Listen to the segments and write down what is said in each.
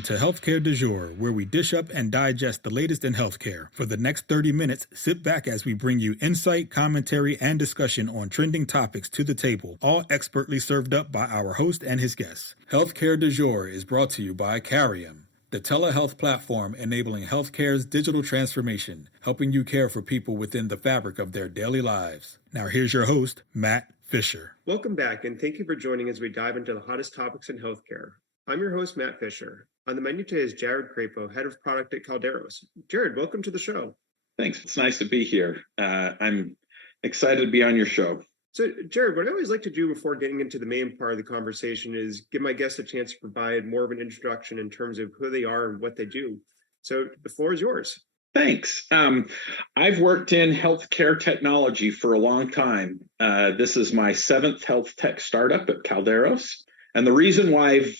Welcome to Healthcare du Jour, where we dish up and digest the latest in healthcare. For the next 30 minutes, sit back as we bring you insight, commentary, and discussion on trending topics to the table, all expertly served up by our host and his guests. Healthcare du Jour is brought to you by Carium, the telehealth platform enabling healthcare's digital transformation, helping you care for people within the fabric of their daily lives. Now here's your host, Matt Fisher. Welcome back, and thank you for joining as we dive into the hottest topics in healthcare. I'm your host, Matt Fisher. On the menu today is Jared Crapo, Head of Product at Kalderos. Jared, welcome to the show. Thanks. It's nice to be here. I'm excited to be on your show. So, Jared, what I always like to do before getting into the main part of the conversation is give my guests a chance to provide more of an introduction in terms of who they are and what they do. So the floor is yours. Thanks. I've worked in healthcare technology for a long time. This is my 7th health tech startup at Kalderos. And the reason why I've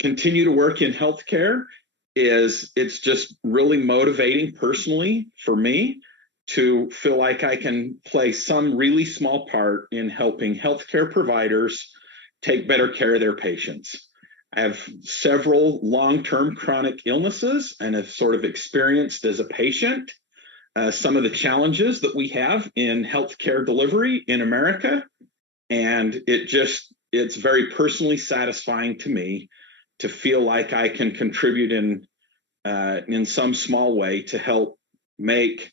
continued to work in healthcare is it's just really motivating personally for me to feel like I can play some really small part in helping healthcare providers take better care of their patients. I have several long-term chronic illnesses and have sort of experienced as a patient some of the challenges that we have in healthcare delivery in America. And it's very personally satisfying to me to feel like I can contribute in some small way to help make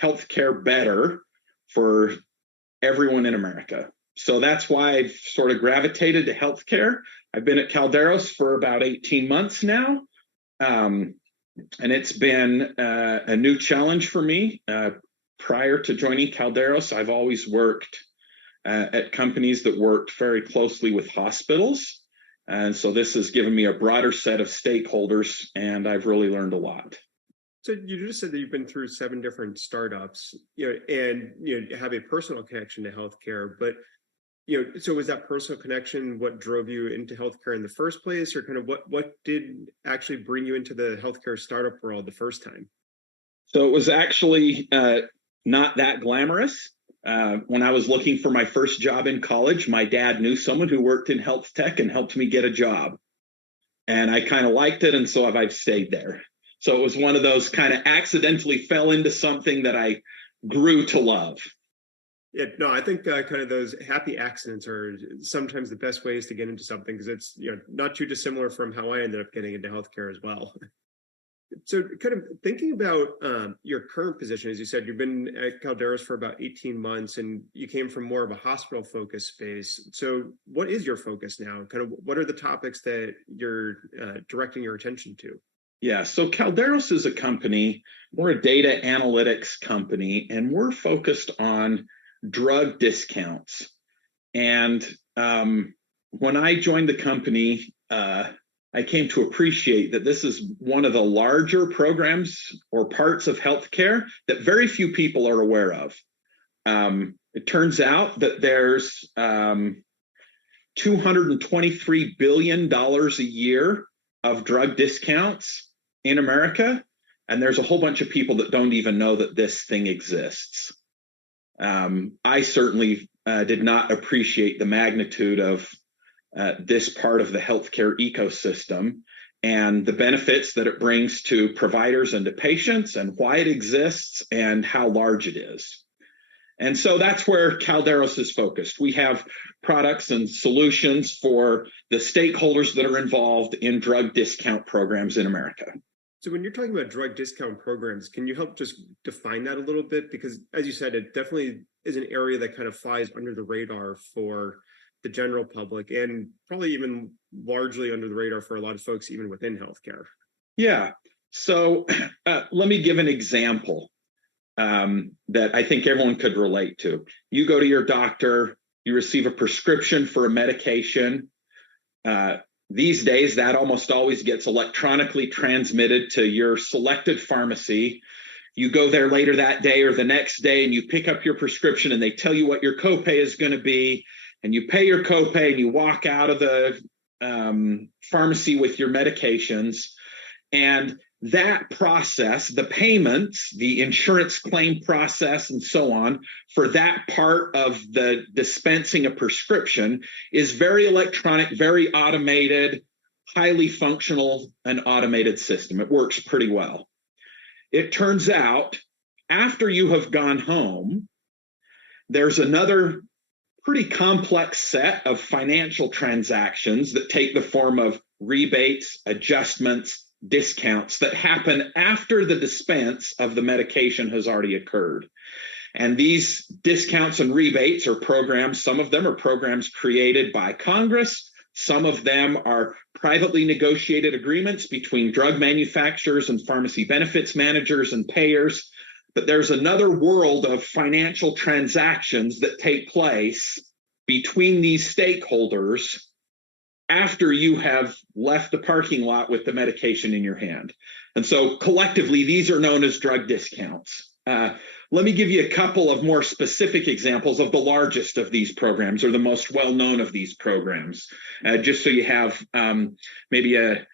healthcare better for everyone in America. So that's why I've sort of gravitated to healthcare. I've been at Kalderos for about 18 months now, and it's been a new challenge for me. Prior to joining Kalderos, I've always worked at companies that worked very closely with hospitals. And so this has given me a broader set of stakeholders, and I've really learned a lot. So you just said that you've been through 7 different startups, and have a personal connection to healthcare. But so was that personal connection what drove you into healthcare in the first place, or kind of what did actually bring you into the healthcare startup world the first time? So it was actually not that glamorous. When I was looking for my first job in college, my dad knew someone who worked in health tech and helped me get a job. And I kind of liked it, and so I've stayed there. So it was one of those kind of accidentally fell into something that I grew to love. Yeah, no, I think kind of those happy accidents are sometimes the best ways to get into something, because it's not too dissimilar from how I ended up getting into healthcare as well. So kind of thinking about your current position, as you said, you've been at Kalderos for about 18 months and you came from more of a hospital focused space. So what is your focus now? Kind of what are the topics that you're directing your attention to? Yeah, so Kalderos is a company, we're a data analytics company, and we're focused on drug discounts. And when I joined the company, I came to appreciate that this is one of the larger programs or parts of healthcare that very few people are aware of. It turns out that there's $223 billion a year of drug discounts in America, and there's a whole bunch of people that don't even know that this thing exists. I certainly did not appreciate the magnitude of this part of the healthcare ecosystem and the benefits that it brings to providers and to patients and why it exists and how large it is. And so that's where Kalderos is focused. We have products and solutions for the stakeholders that are involved in drug discount programs in America. So when you're talking about drug discount programs, can you help just define that a little bit? Because as you said, it definitely is an area that kind of flies under the radar for the general public and probably even largely under the radar for a lot of folks, even within healthcare. Yeah. So let me give an example that I think everyone could relate to. You go to your doctor, you receive a prescription for a medication. These days, that almost always gets electronically transmitted to your selected pharmacy. You go there later that day or the next day and you pick up your prescription and they tell you what your copay is going to be. And you pay your copay and you walk out of the pharmacy with your medications. And that process, the payments, the insurance claim process, and so on, for that part of the dispensing a prescription is very electronic, very automated. highly functional and automated system. It works pretty well. It turns out, after you have gone home, there's another pretty complex set of financial transactions that take the form of rebates, adjustments, discounts that happen after the dispense of the medication has already occurred. And these discounts and rebates are programs, some of them are programs created by Congress, some of them are privately negotiated agreements between drug manufacturers and pharmacy benefits managers and payers. But there's another world of financial transactions that take place between these stakeholders after you have left the parking lot with the medication in your hand. And so collectively, these are known as drug discounts. Let me give you a couple of more specific examples of the largest of these programs, or the most well-known of these programs, just so you have maybe a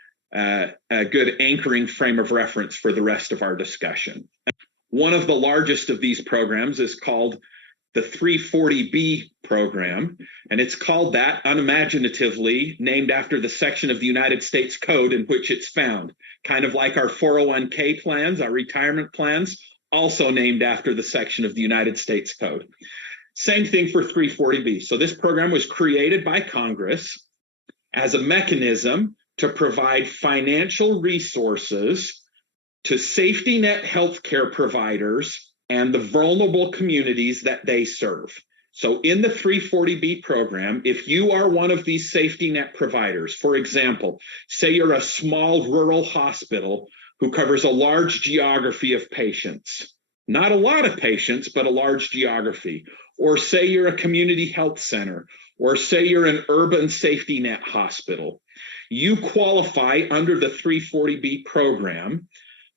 good anchoring frame of reference for the rest of our discussion. One of the largest of these programs is called the 340B program, and it's called that unimaginatively, named after the section of the United States Code in which it's found, kind of like our 401k plans, our retirement plans, also named after the section of the United States Code. Same thing for 340B. So this program was created by Congress as a mechanism to provide financial resources to safety net healthcare providers and the vulnerable communities that they serve. So in the 340B program, if you are one of these safety net providers, for example, say you're a small rural hospital who covers a large geography of patients, not a lot of patients, but a large geography, or say you're a community health center, or say you're an urban safety net hospital, you qualify under the 340B program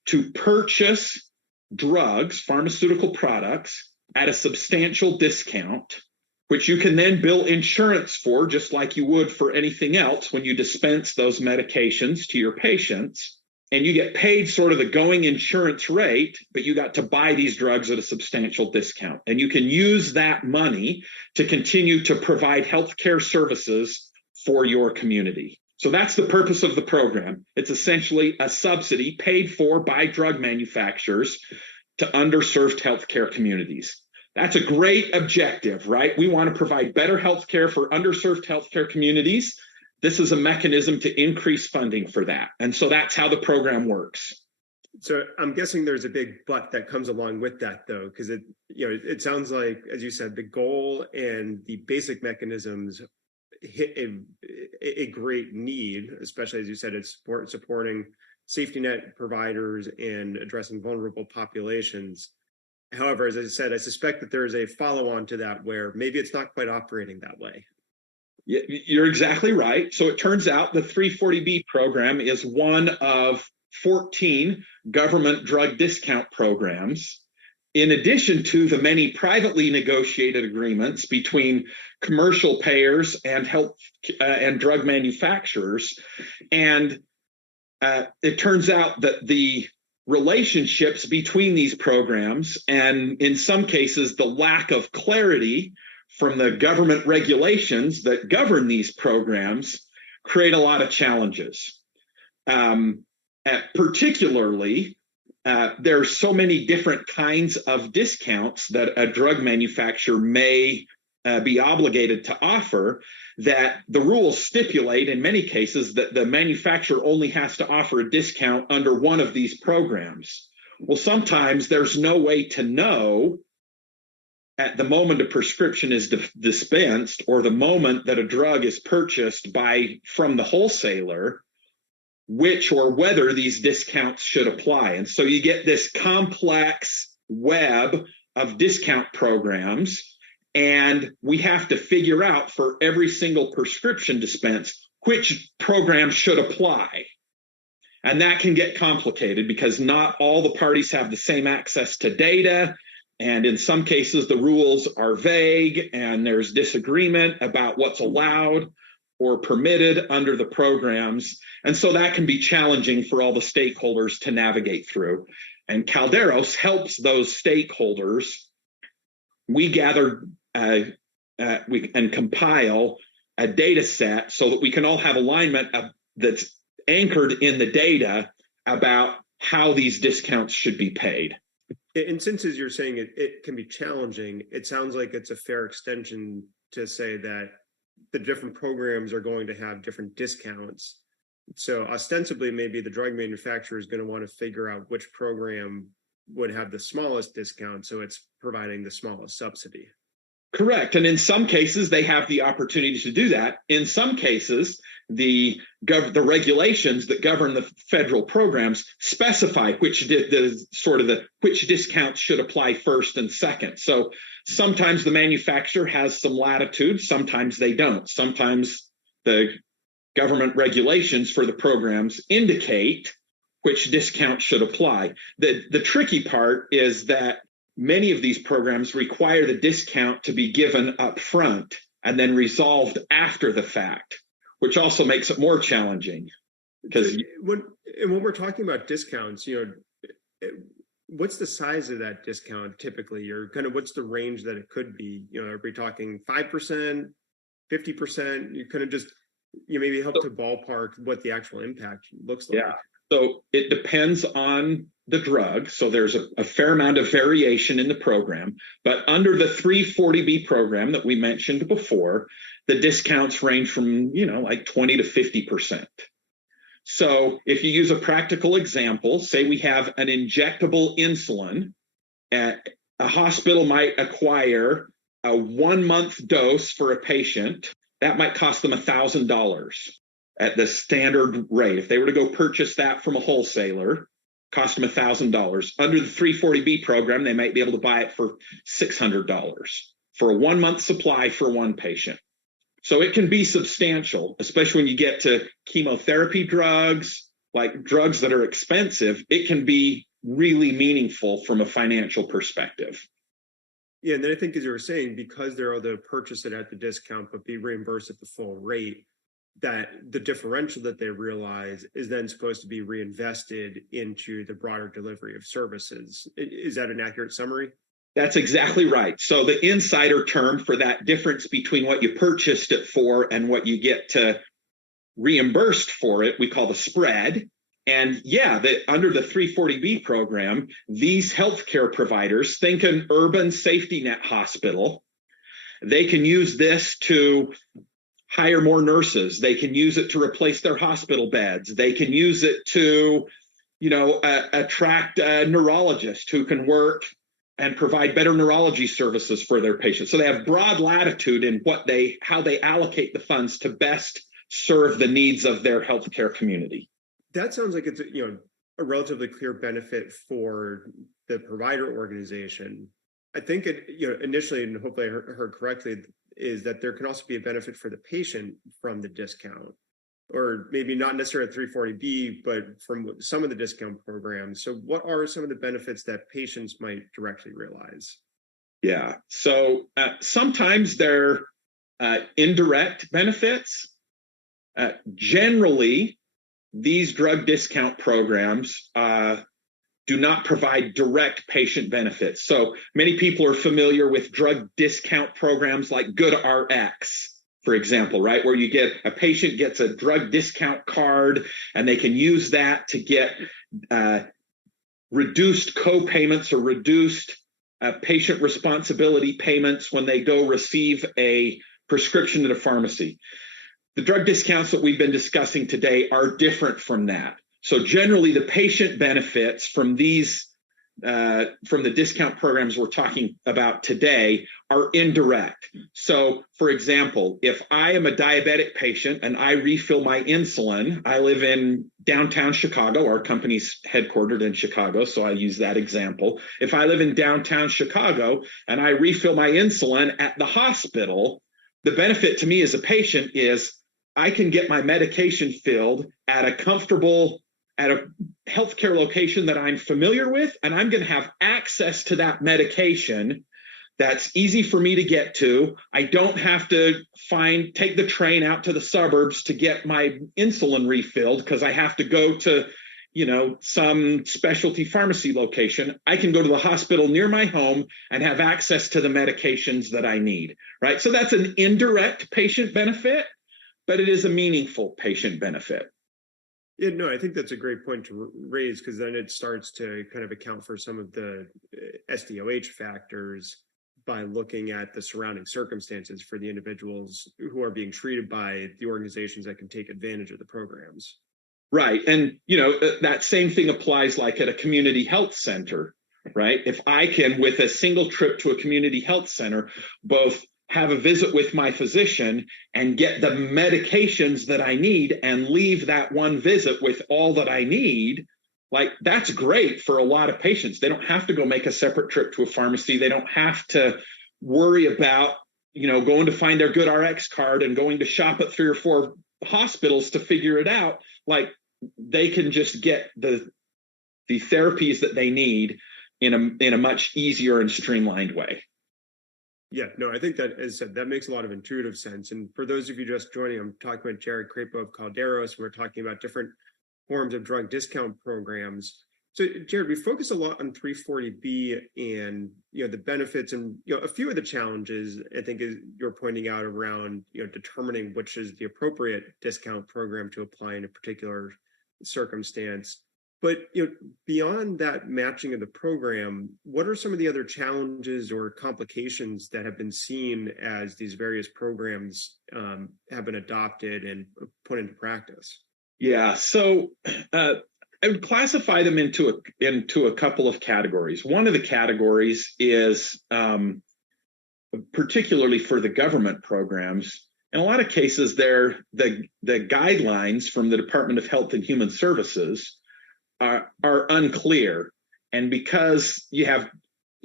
to purchase drugs, pharmaceutical products, at a substantial discount, which you can then bill insurance for, just like you would for anything else when you dispense those medications to your patients. And you get paid sort of the going insurance rate, but you got to buy these drugs at a substantial discount. And you can use that money to continue to provide healthcare services for your community. So that's the purpose of the program. It's essentially a subsidy paid for by drug manufacturers to underserved healthcare communities. That's a great objective, right? We want to provide better healthcare for underserved healthcare communities. This is a mechanism to increase funding for that. And so that's how the program works. So I'm guessing there's a big but that comes along with that, though, because it sounds like, as you said, the goal and the basic mechanisms hit a great need, especially as you said, it's supporting safety net providers and addressing vulnerable populations. However, as I said, I suspect that there is a follow-on to that where maybe it's not quite operating that way. You're exactly right. So it turns out the 340B program is one of 14 government drug discount programs, in addition to the many privately negotiated agreements between commercial payers and health and drug manufacturers. And it turns out that the relationships between these programs, and in some cases, the lack of clarity from the government regulations that govern these programs, create a lot of challenges. Particularly, there are so many different kinds of discounts that a drug manufacturer may be obligated to offer, that the rules stipulate in many cases that the manufacturer only has to offer a discount under one of these programs. Well, sometimes there's no way to know at the moment a prescription is dispensed or the moment that a drug is purchased from the wholesaler, which or whether these discounts should apply. And so you get this complex web of discount programs, and we have to figure out for every single prescription dispense which program should apply. And that can get complicated because not all the parties have the same access to data. And in some cases, the rules are vague and there's disagreement about what's allowed or permitted under the programs. And so that can be challenging for all the stakeholders to navigate through. And Kalderos helps those stakeholders. We gather and compile a data set so that we can all have alignment that's anchored in the data about how these discounts should be paid. And since, as you're saying, it can be challenging, it sounds like it's a fair extension to say that the different programs are going to have different discounts. So ostensibly, maybe the drug manufacturer is going to want to figure out which program would have the smallest discount, so it's providing the smallest subsidy. Correct. And in some cases, they have the opportunity to do that. In some cases, the regulations that govern the federal programs specify which discounts should apply first and second. So sometimes the manufacturer has some latitude, sometimes they don't. Sometimes the government regulations for the programs indicate which discount should apply. The tricky part is that many of these programs require the discount to be given up front and then resolved after the fact, which also makes it more challenging. Because when we're talking about discounts, what's the size of that discount typically? Or kind of what's the range that it could be? Are we talking 5%, 50%? You kind of just maybe help to ballpark what the actual impact looks like. Yeah. So it depends on the drug. So there's a fair amount of variation in the program. But under the 340B program that we mentioned before, the discounts range from, like 20 to 50%. So if you use a practical example, say we have an injectable insulin, a hospital might acquire a 1-month dose for a patient. That might cost them $1,000 at the standard rate. If they were to go purchase that from a wholesaler, cost them $1,000. Under the 340B program, they might be able to buy it for $600 for a 1-month supply for one patient. So it can be substantial, especially when you get to chemotherapy drugs, like drugs that are expensive. It can be really meaningful from a financial perspective. Yeah, and then I think, as you were saying, because they're able to purchase it at the discount but be reimbursed at the full rate, that the differential that they realize is then supposed to be reinvested into the broader delivery of services. Is that an accurate summary? That's exactly right. So the insider term for that difference between what you purchased it for and what you get to reimbursed for it, we call the spread. And under the 340B program, these healthcare providers, think an urban safety net hospital, they can use this to hire more nurses. They can use it to replace their hospital beds. They can use it to, attract a neurologist who can work and provide better neurology services for their patients. So they have broad latitude in how they allocate the funds to best serve the needs of their healthcare community. That sounds like it's a relatively clear benefit for the provider organization. I think it initially, and hopefully I heard correctly, is that there can also be a benefit for the patient from the discount, or maybe not necessarily at 340B, but from some of the discount programs. So what are some of the benefits that patients might directly realize? Yeah, so sometimes they're indirect benefits. Generally, these drug discount programs do not provide direct patient benefits. So many people are familiar with drug discount programs like GoodRx, for example, right? Where a patient gets a drug discount card and they can use that to get reduced co-payments or reduced patient responsibility payments when they go receive a prescription at a pharmacy. The drug discounts that we've been discussing today are different from that. So generally, the patient benefits from from the discount programs we're talking about today are indirect. So, for example, if I am a diabetic patient and I refill my insulin, I live in downtown Chicago. Our company's headquartered in Chicago, so I use that example. If I live in downtown Chicago and I refill my insulin at the hospital, the benefit to me as a patient is I can get my medication filled at a healthcare location that I'm familiar with, and I'm going to have access to that medication that's easy for me to get to. I don't have to take the train out to the suburbs to get my insulin refilled because I have to go to, some specialty pharmacy location. I can go to the hospital near my home and have access to the medications that I need, right? So that's an indirect patient benefit, but it is a meaningful patient benefit. Yeah, no, I think that's a great point to raise, because then it starts to kind of account for some of the SDOH factors by looking at the surrounding circumstances for the individuals who are being treated by the organizations that can take advantage of the programs. Right. And, that same thing applies like at a community health center, right? If I can, with a single trip to a community health center, both have a visit with my physician and get the medications that I need and leave that one visit with all that I need, like that's great for a lot of patients. They don't have to go make a separate trip to a pharmacy. They don't have to worry about, going to find their good RX card and going to shop at 3 or 4 hospitals to figure it out. Like they can just get the therapies that they need in a much easier and streamlined way. Yeah, no, I think that, as I said, that makes a lot of intuitive sense. And for those of you just joining, I'm talking about Jure Crapo of Kalderos. We're talking about different forms of drug discount programs. So, Jared, we focus a lot on 340B and the benefits and a few of the challenges. I think is you're pointing out around determining which is the appropriate discount program to apply in a particular circumstance. But beyond that matching of the program, what are some of the other challenges or complications that have been seen as these various programs have been adopted and put into practice? Yeah, so I would classify them into a couple of categories. One of the categories is particularly for the government programs. In a lot of cases, they're the guidelines from the Department of Health and Human Services are unclear. And because you have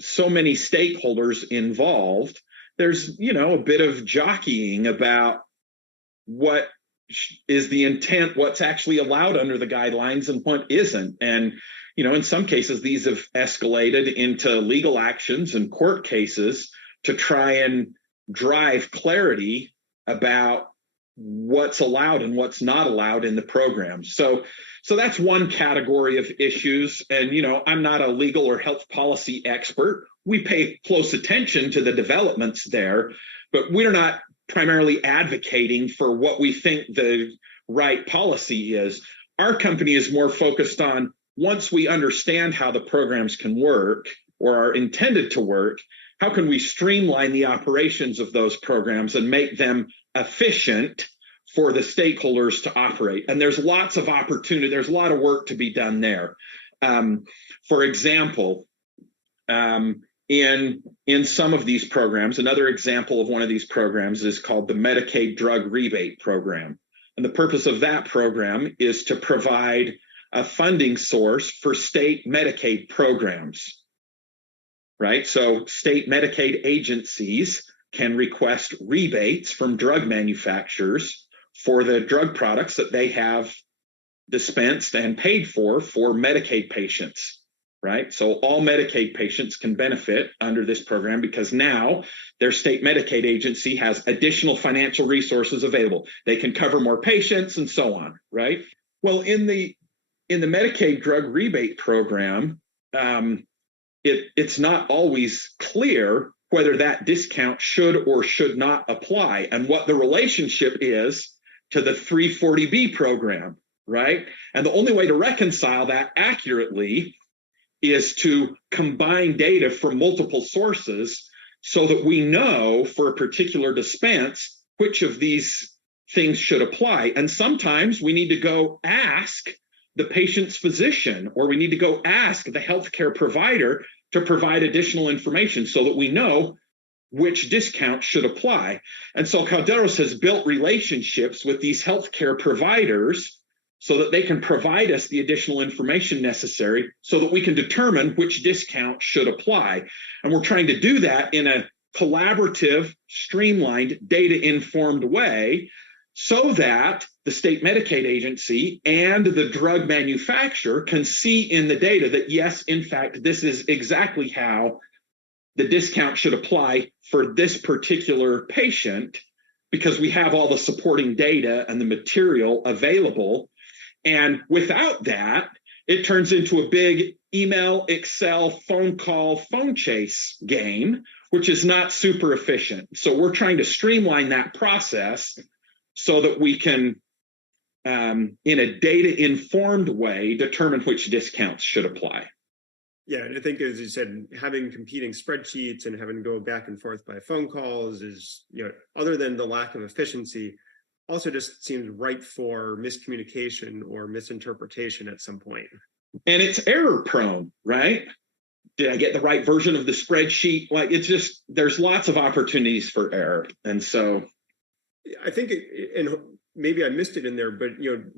so many stakeholders involved, there's, a bit of jockeying about what is the intent, what's actually allowed under the guidelines and what isn't. And, in some cases, these have escalated into legal actions and court cases to try and drive clarity about what's allowed and what's not allowed in the program. So that's one category of issues. And, I'm not a legal or health policy expert. We pay close attention to the developments there, but we're not primarily advocating for what we think the right policy is. Our company is more focused on, once we understand how the programs can work or are intended to work, how can we streamline the operations of those programs and make them efficient for the stakeholders to operate? And there's lots of opportunity. There's a lot of work to be done there. For example, in some of these programs, another example of one of these programs is called the Medicaid Drug Rebate Program. And the purpose of that program is to provide a funding source for state Medicaid programs, right? So state Medicaid agencies can request rebates from drug manufacturers for the drug products that they have dispensed and paid for Medicaid patients, right? So all Medicaid patients can benefit under this program because now their state Medicaid agency has additional financial resources available. They can cover more patients and so on, right? Well, in the Medicaid drug rebate program, it's not always clear whether that discount should or should not apply and what the relationship is to the 340B program, right? And the only way to reconcile that accurately is to combine data from multiple sources so that we know for a particular dispense which of these things should apply. And sometimes we need to go ask the patient's physician, or we need to go ask the healthcare provider to provide additional information so that we know which discount should apply. And so Kalderos has built relationships with these healthcare providers so that they can provide us the additional information necessary so that we can determine which discount should apply. And we're trying to do that in a collaborative, streamlined, data-informed way so that the state Medicaid agency and the drug manufacturer can see in the data that, yes, in fact, this is exactly how the discount should apply for this particular patient because we have all the supporting data and the material available. And without that, it turns into a big email, Excel, phone call, phone chase game, which is not super efficient. So we're trying to streamline that process so that we can in a data-informed way, determine which discounts should apply. Yeah, and I think, as you said, having competing spreadsheets and having to go back and forth by phone calls is, other than the lack of efficiency, also just seems ripe for miscommunication or misinterpretation at some point. And it's error prone, right? Did I get the right version of the spreadsheet? Like, it's just, there's lots of opportunities for error. And so I think, and maybe I missed it in there, but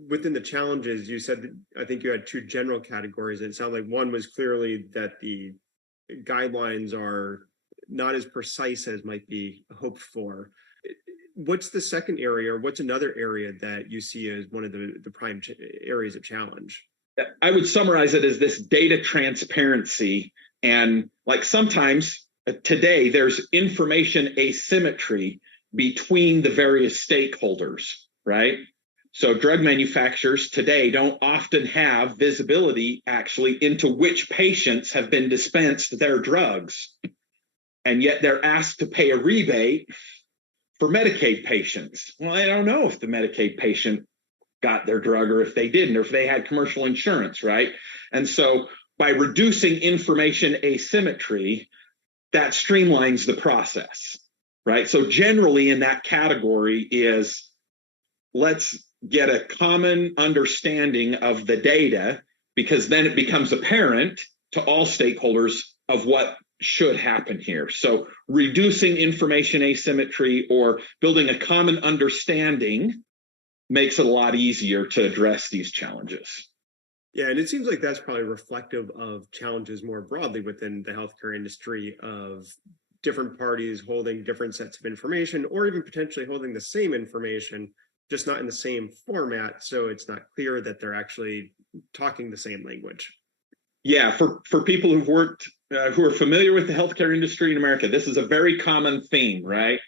within the challenges, you said that, I think you had two general categories. And it sounded like one was clearly that the guidelines are not as precise as might be hoped for. What's the second area, or what's another area that you see as one of the prime areas of challenge? I would summarize it as this data transparency. And like sometimes today, there's information asymmetry between the various stakeholders, right? So drug manufacturers today don't often have visibility actually into which patients have been dispensed their drugs. And yet they're asked to pay a rebate for Medicaid patients. Well, I don't know if the Medicaid patient got their drug or if they didn't, or if they had commercial insurance, right? And so by reducing information asymmetry, that streamlines the process, right? So generally in that category is, let's get a common understanding of the data, because then it becomes apparent to all stakeholders of what should happen here. So reducing information asymmetry or building a common understanding makes it a lot easier to address these challenges. Yeah, and it seems like that's probably reflective of challenges more broadly within the healthcare industry, of different parties holding different sets of information, or even potentially holding the same information, just not in the same format. So it's not clear that they're actually talking the same language. Yeah, for people who've worked, who are familiar with the healthcare industry in America, this is a very common theme, right?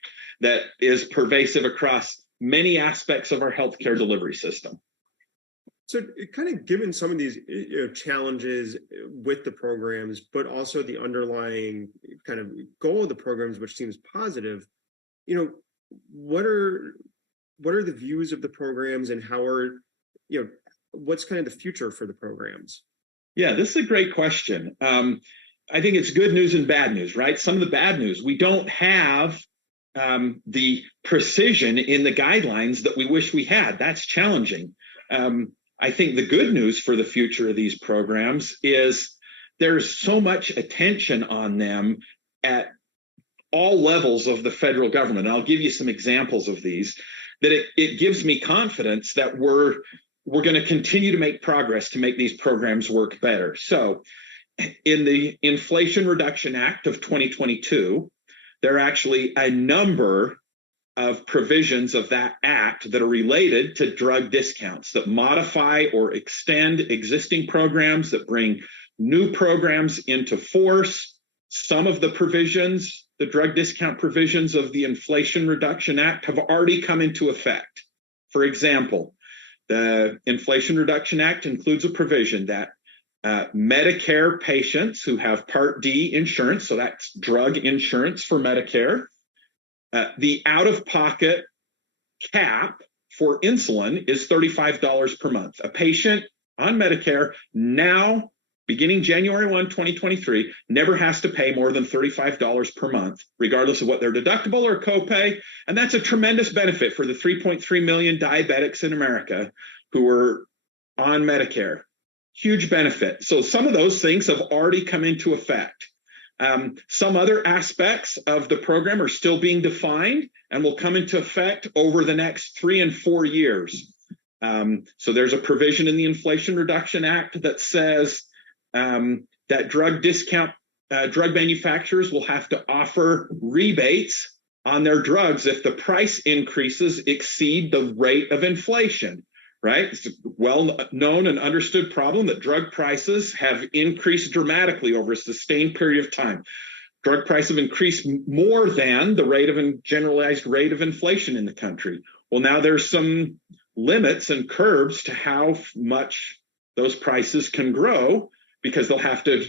That is pervasive across many aspects of our healthcare delivery system. So kind of given some of these challenges with the programs, but also the underlying kind of goal of the programs, which seems positive, what are the views of the programs, and how are, what's kind of the future for the programs? Yeah, this is a great question. I think it's good news and bad news, right? Some of the bad news, we don't have the precision in the guidelines that we wish we had. That's challenging. I think the good news for the future of these programs is there's so much attention on them at all levels of the federal government. And I'll give you some examples of these, that it gives me confidence that we're going to continue to make progress to make these programs work better. So in the Inflation Reduction Act of 2022, there are actually a number of provisions of that act that are related to drug discounts, that modify or extend existing programs, that bring new programs into force. Some of the provisions, the drug discount provisions of the Inflation Reduction Act, have already come into effect. For example, the Inflation Reduction Act includes a provision that Medicare patients who have Part D insurance, so that's drug insurance for Medicare, the out-of-pocket cap for insulin is $35 per month. A patient on Medicare now, beginning January 1, 2023, never has to pay more than $35 per month, regardless of what their deductible or copay. And that's a tremendous benefit for the 3.3 million diabetics in America who are on Medicare. Huge benefit. So some of those things have already come into effect. Some other aspects of the program are still being defined and will come into effect over the next 3 and 4 years. So there's a provision in the Inflation Reduction Act that says that drug manufacturers will have to offer rebates on their drugs if the price increases exceed the rate of inflation. Right? It's a well-known and understood problem that drug prices have increased dramatically over a sustained period of time. Drug prices have increased more than the generalized rate of inflation in the country. Well, now there's some limits and curbs to how much those prices can grow, because they'll have to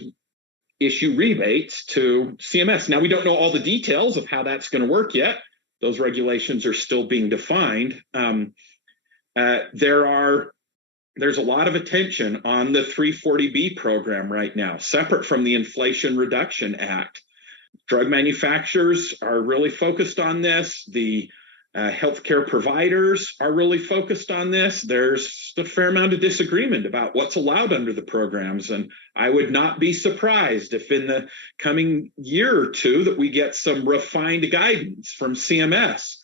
issue rebates to CMS. Now, we don't know all the details of how that's going to work yet. Those regulations are still being defined. There's a lot of attention on the 340B program right now, separate from the Inflation Reduction Act. Drug manufacturers are really focused on this. The healthcare providers are really focused on this. There's a fair amount of disagreement about what's allowed under the programs. And I would not be surprised if in the coming year or two that we get some refined guidance from CMS.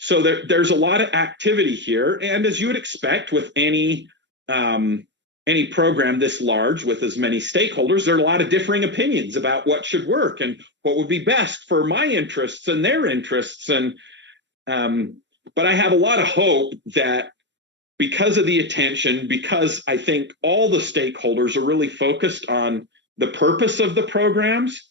So there's a lot of activity here. And as you would expect with any program this large with as many stakeholders, there are a lot of differing opinions about what should work and what would be best for my interests and their interests. And but I have a lot of hope that because of the attention, because I think all the stakeholders are really focused on the purpose of the programs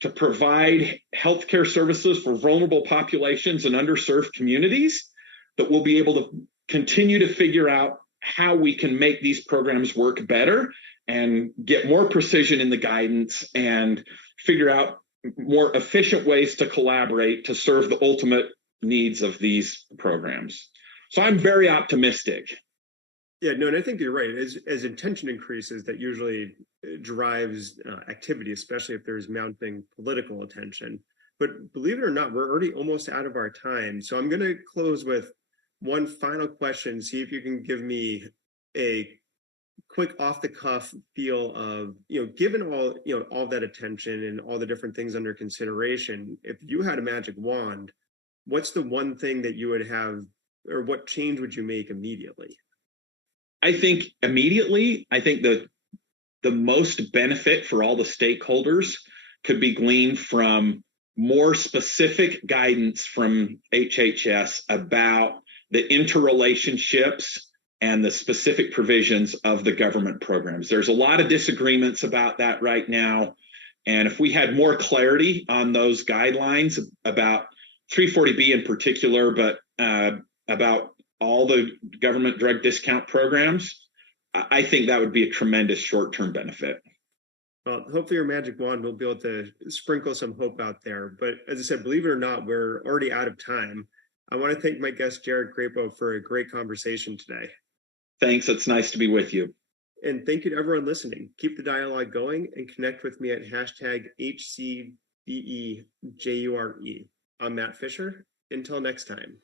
to provide healthcare services for vulnerable populations and underserved communities, that we'll be able to continue to figure out how we can make these programs work better and get more precision in the guidance and figure out more efficient ways to collaborate to serve the ultimate needs of these programs. So I'm very optimistic. Yeah, no, and I think you're right. As intention increases, that usually drives activity, especially if there's mounting political attention. But believe it or not, we're already almost out of our time. So I'm going to close with one final question. See if you can give me a quick off-the-cuff feel of, given all that attention and all the different things under consideration, if you had a magic wand, what's the one thing that you would have, or what change would you make immediately? I think immediately, the most benefit for all the stakeholders could be gleaned from more specific guidance from HHS about the interrelationships and the specific provisions of the government programs. There's a lot of disagreements about that right now. And if we had more clarity on those guidelines about 340B in particular, but about all the government drug discount programs, I think that would be a tremendous short-term benefit. Well, hopefully your magic wand will be able to sprinkle some hope out there. But as I said, believe it or not, we're already out of time. I want to thank my guest, Jure Crapo, for a great conversation today. Thanks. It's nice to be with you. And thank you to everyone listening. Keep the dialogue going and connect with me at #HCBEJURE. I'm Matt Fisher. Until next time.